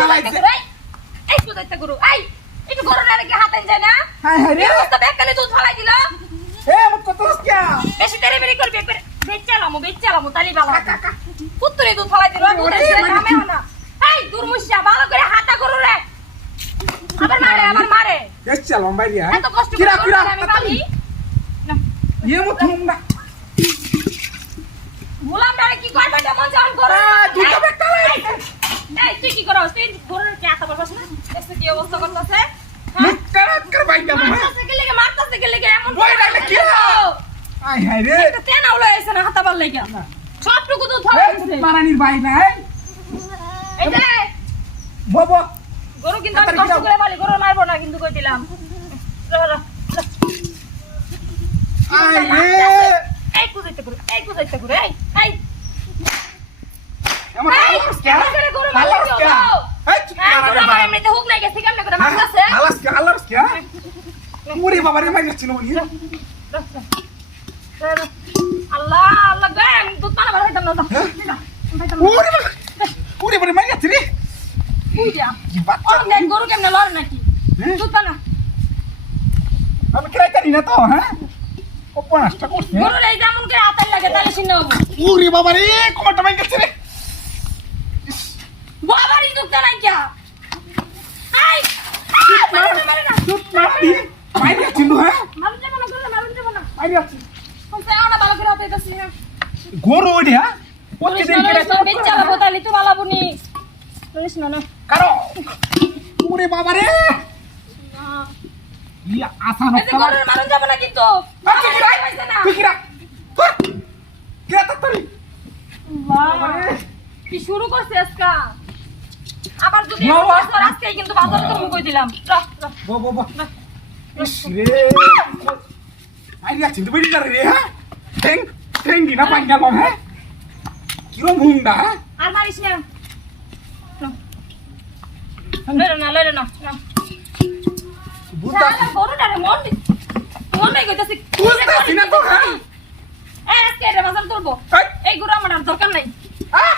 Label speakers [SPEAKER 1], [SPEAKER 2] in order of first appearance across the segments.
[SPEAKER 1] জ্বালাইছে।
[SPEAKER 2] এই, এই কোথায় গরু। এই একটু গরু না হাতে যায় না।
[SPEAKER 1] হায় হায় রে।
[SPEAKER 2] অবস্থা বেকালে দুধ ফলাই দিল।
[SPEAKER 1] এ কত
[SPEAKER 2] বেশি দেরি বেরি করবে বেচালামো বেচালামো তালি বালা পুত্তরে দুধ ফলাই দিল দুধ
[SPEAKER 1] মানে
[SPEAKER 2] না এই দুর্মুষিয়া ভালো করে হাতা গরু রে। আবার মারে আবার মারে।
[SPEAKER 1] এস চালাম বাইরে হ্যাঁ
[SPEAKER 2] এত কষ্ট করে
[SPEAKER 1] কিরা কিরা
[SPEAKER 2] আমি পালি না।
[SPEAKER 1] ইয়ে মত না
[SPEAKER 2] গোলাম ডারে কি করবে যেমন যেমন করো
[SPEAKER 1] দুটো বেটা
[SPEAKER 2] এই কে আতা না? কি অবস্থা করতেছে? হ্যাঁ?
[SPEAKER 1] মুক্কারাত কর বাইরে
[SPEAKER 2] মারতাছে কি লেগে? মারতাছে কি লেগে? এমন
[SPEAKER 1] বই নাইলে কি? আয় রে।
[SPEAKER 2] একটা তেনা উলে এসে না হাতা পারলে কি সবটুকু তো ধরে
[SPEAKER 1] মারানির ভাই নাই
[SPEAKER 2] এই। যে।
[SPEAKER 1] বাবা।
[SPEAKER 2] গরু কিন্তু আমি কষ্ট করে মারি গরু মারবো না কিন্তু কই দিলাম। র, র, এই কুদাইতে করে এই কুদাইতে করে এই এই।
[SPEAKER 1] আমার
[SPEAKER 2] এই, করে গরু মারলে কি হলো?
[SPEAKER 1] এই চুপ
[SPEAKER 2] হ্যাঁ,
[SPEAKER 1] কর
[SPEAKER 2] গরু
[SPEAKER 1] রে
[SPEAKER 2] কেমনে
[SPEAKER 1] বাবা রে
[SPEAKER 2] র, র, র।
[SPEAKER 1] বাবা বাবা রে
[SPEAKER 2] দেখ লড়ে নাকি?
[SPEAKER 1] হ্যাঁ?
[SPEAKER 2] দুধ পানা
[SPEAKER 1] আমি কিরাই জানি না তো হ্যাঁ? পাঁচটা করছে
[SPEAKER 2] গরুর এই যেমন করে আতার লাগে তাহলে সিনে হব
[SPEAKER 1] ওরে বাবা রে কোমাটা মাইরে ছিল রে।
[SPEAKER 2] বাবারই নাই কিয়া গরু মারুন
[SPEAKER 1] গরু
[SPEAKER 2] পুলিশ
[SPEAKER 1] প্রতিদিন কারও ওরে বাবা রে
[SPEAKER 2] মারুন না কিন্তু
[SPEAKER 1] কিরাই
[SPEAKER 2] পাইছে না
[SPEAKER 1] তুই কিরা কর কিরা তাড়াতাড়ি
[SPEAKER 2] বাহ, কি শুরু করছে আজকা? আবার যদি করছ, কিন্তু বাজারে তো মুখ দিলাম। রাখ
[SPEAKER 1] বাবা বাবা।
[SPEAKER 2] রাখ।
[SPEAKER 1] রে। রে হ্যাঁ? ঠেং ঠেং দিনা পাই গেল হ্যাঁ? কিরম হুন্ডা হ্যাঁ?
[SPEAKER 2] আর মারিস না। না লড়ে না লড়ে না না
[SPEAKER 1] বুঝতা
[SPEAKER 2] মন মন নাই কইতাছি
[SPEAKER 1] বুঝতাছি না তো, হ্যাঁ?
[SPEAKER 2] এই আজকে এটা বাজার
[SPEAKER 1] এই,
[SPEAKER 2] গরু আমার দরকার নাই।
[SPEAKER 1] আহ!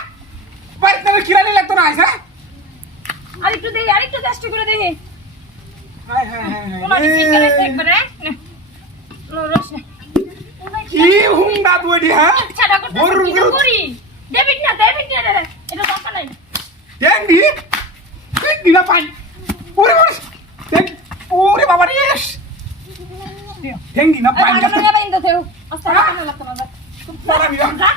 [SPEAKER 1] না কিরানি লাগতো না হ্যাঁ?
[SPEAKER 2] আর একটু দেখি আর একটু চেষ্টা করে দেখি
[SPEAKER 1] হায়
[SPEAKER 2] নে। নে।
[SPEAKER 1] কি হ্যাঁ।
[SPEAKER 2] করি? ডেবিট না, ডেবিট না এটা দরকার নাই।
[SPEAKER 1] ঠেং দি ঠেং দিনা পাই ওরে বাবা ঠেং ওরে বাবা রে ঠেং দিনা
[SPEAKER 2] এই
[SPEAKER 1] পাই।
[SPEAKER 2] আস্তে আস্তে লাগতো না।